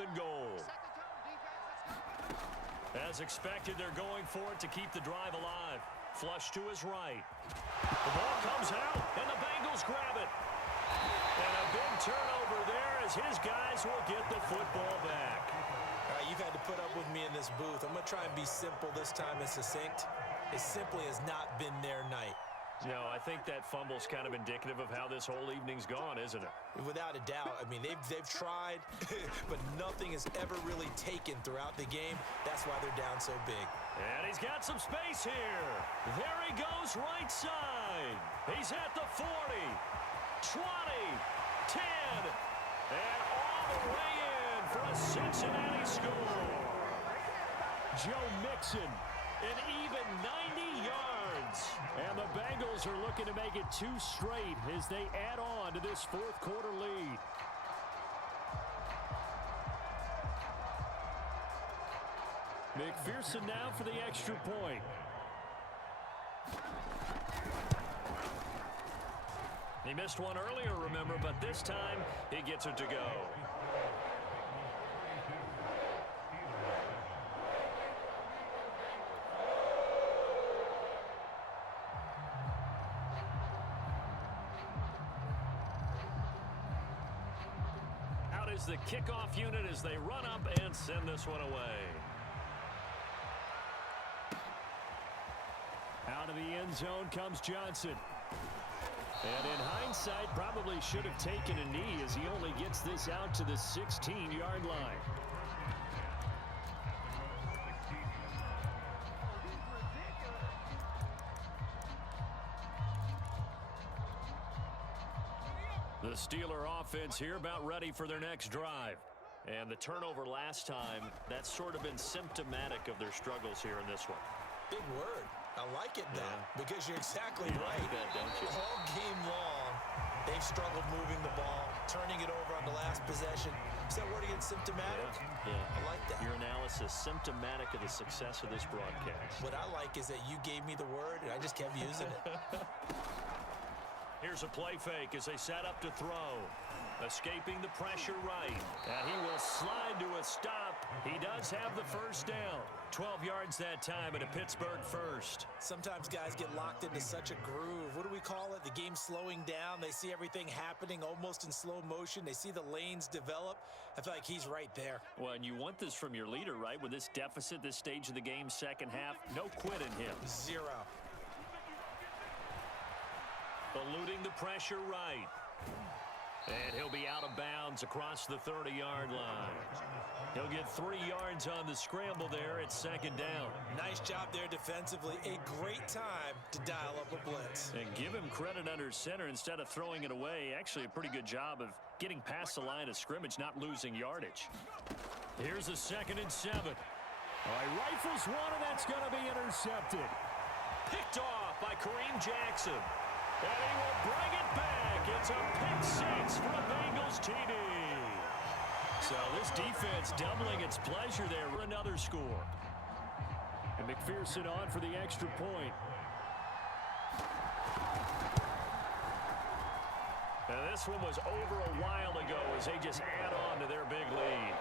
4th and goal. As expected, they're going for it to keep the drive alive. Flush to his right. The ball comes out, and the Bengals grab it. And a big turnover there as his guys will get the football back. All right, you've had to put up with me in this booth. I'm going to try and be simple this time and succinct. It simply has not been their night. No, I think that fumble's kind of indicative of how this whole evening's gone, isn't it? Without a doubt. I mean, they've tried, but nothing has ever really taken throughout the game. That's why they're down so big. And he's got some space here. There he goes, right side. He's at the 40, 20, 10, and all the way in for a Cincinnati score. Joe Mixon, an even 90 yards. And the Bengals are looking to make it 2 straight as they add on to this 4th quarter lead. McPherson now for the extra point. He missed one earlier, remember, but this time he gets it to go. Out is the kickoff unit as they run up and send this one away. Out of the end zone comes Johnson. And in hindsight, probably should have taken a knee as he only gets this out to the 16-yard line. The Steeler offense here about ready for their next drive. And the turnover last time, that's sort of been symptomatic of their struggles here in this one. Big word. I like it, though, because you're exactly right. Like that, don't you? All game long, they've struggled moving the ball, turning it over on the last possession. Is that word again, symptomatic? Yeah. I like that. Your analysis, symptomatic of the success of this broadcast. What I like is that you gave me the word, and I just kept using it. Here's a play fake as they set up to throw. Escaping the pressure right. And he will slide to a stop. He does have the first down. 12 yards that time and a Pittsburgh first. Sometimes guys get locked into such a groove. What do we call it? The game slowing down. They see everything happening almost in slow motion. They see the lanes develop. I feel like he's right there. Well, and you want this from your leader, right? With this deficit, this stage of the game, second half, no quit in him. Zero. Eluding the pressure right. And he'll be out of bounds across the 30-yard line. He'll get 3 yards on the scramble there at second down. Nice job there defensively. A great time to dial up a blitz. And give him credit under center instead of throwing it away. Actually, a pretty good job of getting past the line of scrimmage, not losing yardage. Here's a 2nd and 7. All right, rifles one, and that's going to be intercepted. Picked off by Kareem Jackson. And he will bring it back. It's a pick 6 for a Bengals TD. So this defense doubling its pleasure there for another score. And McPherson on for the extra point. Now this one was over a while ago as they just add on to their big lead.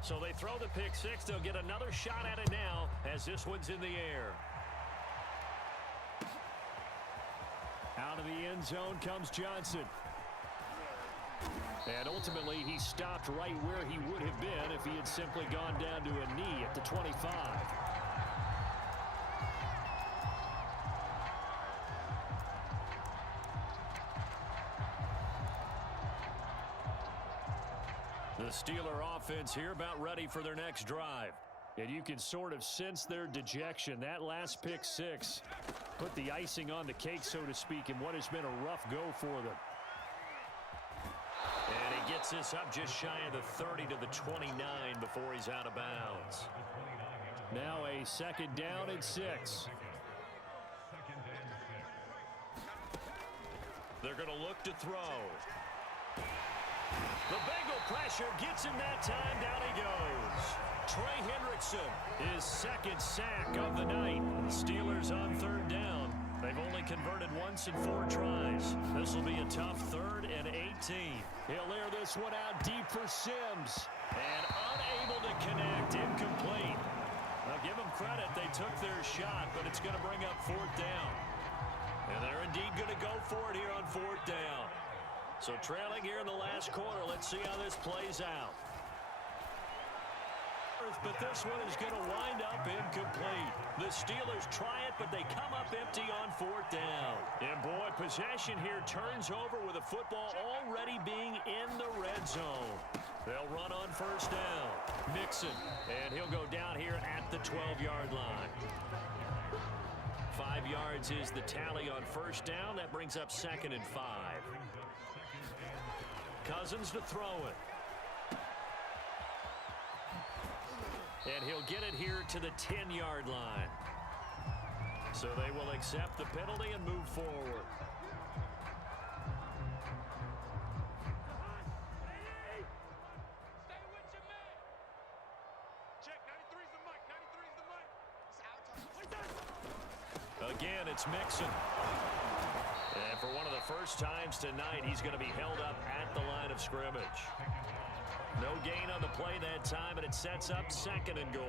So they throw the pick 6. They'll get another shot at it now as this one's in the air. Out of the end zone comes Johnson. And ultimately, he stopped right where he would have been if he had simply gone down to a knee at the 25. The Steeler offense here about ready for their next drive. And you can sort of sense their dejection. That last pick 6 put the icing on the cake, so to speak, in what has been a rough go for them. And he gets this up just shy of the 30 to the 29 before he's out of bounds. Now a 2nd down and 6. They're going to look to throw. The Bengal pressure gets him that time. Down he goes. Trey Hendrickson, his second sack of the night. The Steelers on third down. They've only converted once in 4 tries. This will be a tough 3rd and 18. He'll air this one out deep for Sims. And unable to connect, incomplete. Now give them credit, they took their shot, but it's going to bring up 4th down. And they're indeed going to go for it here on 4th down. So trailing here in the last quarter, let's see how this plays out. But this one is going to wind up incomplete. The Steelers try it, but they come up empty on 4th down. And boy, possession here turns over with the football already being in the red zone. They'll run on 1st down. Mixon, and he'll go down here at the 12-yard line. 5 yards is the tally on 1st down. That brings up 2nd and 5. Cousins to throw it. And he'll get it here to the 10-yard line. So they will accept the penalty and move forward. Again, it's Mixon. And for one of the first times tonight, he's going to be held up at the line of scrimmage. No gain on the play that time, and it sets up 2nd and goal.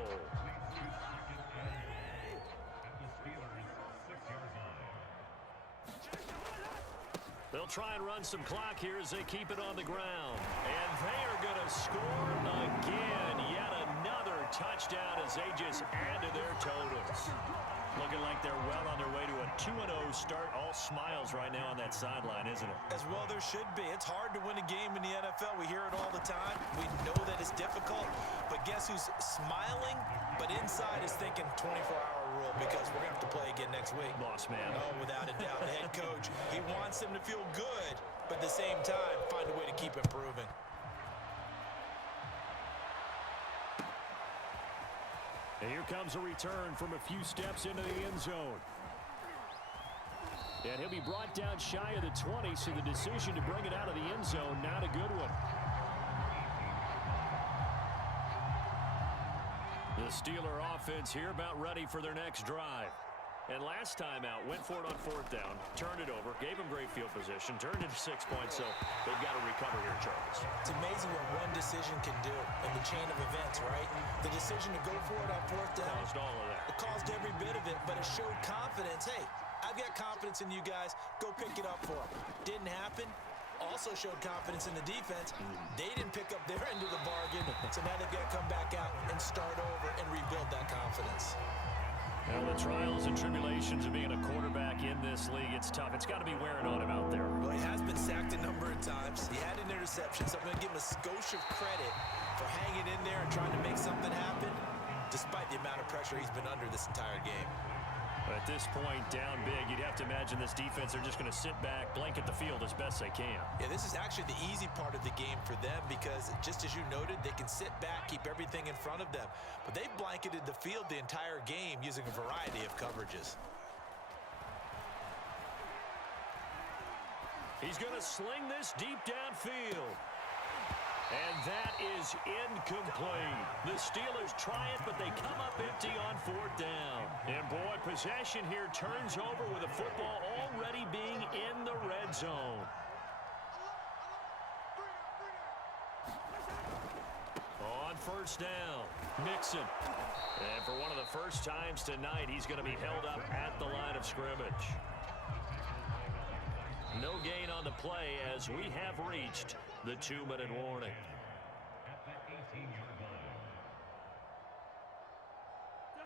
They'll try and run some clock here as they keep it on the ground. And they are going to score again. Yet another touchdown as they just add to their totals. Looking like they're well on their way to a 2-0 start. All smiles right now on that sideline, isn't it? As well there should be. It's hard to win a game in the NFL. We hear it all the time. We know that it's difficult. But guess who's smiling? But inside is thinking 24-hour rule because we're going to have to play again next week. Boss man. Oh, without a doubt. The head coach, he wants them to feel good, but at the same time, find a way to keep improving. And here comes a return from a few steps into the end zone. And he'll be brought down shy of the 20, so the decision to bring it out of the end zone, not a good one. The Steeler offense here about ready for their next drive. And last time out, went for it on 4th down, turned it over, gave them great field position, turned it 6 points, so they've got to recover here, Charles. It's amazing what one decision can do in the chain of events, right? The decision to go for it on 4th down. Caused all of that. It caused every bit of it, but it showed confidence. Hey, I've got confidence in you guys. Go pick it up for them. Didn't happen. Also showed confidence in the defense. They didn't pick up their end of the bargain, so now they've got to come back out and start over and rebuild that confidence. Now, the trials and tribulations of being a quarterback in this league, it's tough. It's got to be wearing on him out there. Well, he has been sacked a number of times. He had an interception, so I'm going to give him a skosh of credit for hanging in there and trying to make something happen, despite the amount of pressure he's been under this entire game. At this point, down big, you'd have to imagine this defense are just going to sit back, blanket the field as best they can. Yeah, this is actually the easy part of the game for them because, just as you noted, they can sit back, keep everything in front of them. But they've blanketed the field the entire game using a variety of coverages. He's going to sling this deep downfield. And that is incomplete. The Steelers try it, but they come up empty on 4th down. And boy, possession here turns over with the football already being in the red zone. On 1st down, Mixon. And for one of the first times tonight, he's going to be held up at the line of scrimmage. No gain on the play as we have reached the 2-minute warning.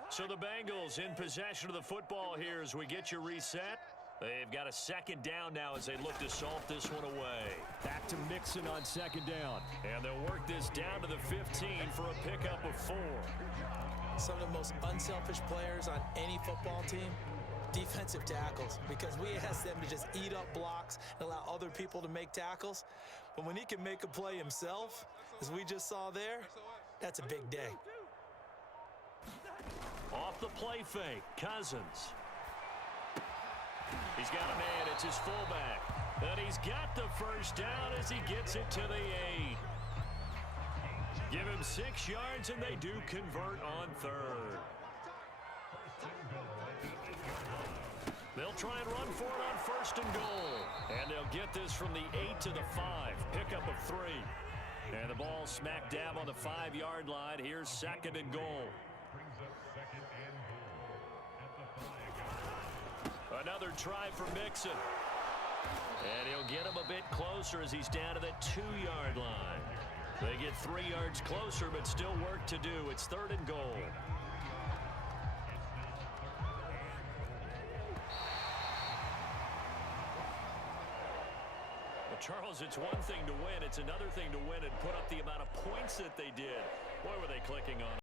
So the Bengals in possession of the football here as we get you reset. They've got a 2nd down now as they look to salt this one away. Back to Mixon on 2nd down. And they'll work this down to the 15 for a pickup of 4. Some of the most unselfish players on any football team, defensive tackles, because we ask them to just eat up blocks and allow other people to make tackles. But when he can make a play himself, as we just saw there, that's a big day. Off the play fake, Cousins. He's got a man, it's his fullback. And he's got the first down as he gets it to the 8. Give him 6 yards, and they do convert on third. They'll try and run for it on first and goal. And they'll get this from the 8 to the 5. Pickup of 3. And the ball smack dab on the 5-yard line. Here's second and goal. Another try for Mixon. And he'll get him a bit closer as he's down to the 2-yard line. They get 3 yards closer, but still work to do. It's third and goal. Well, Charles, it's one thing to win. It's another thing to win and put up the amount of points that they did. Boy, were they clicking on it.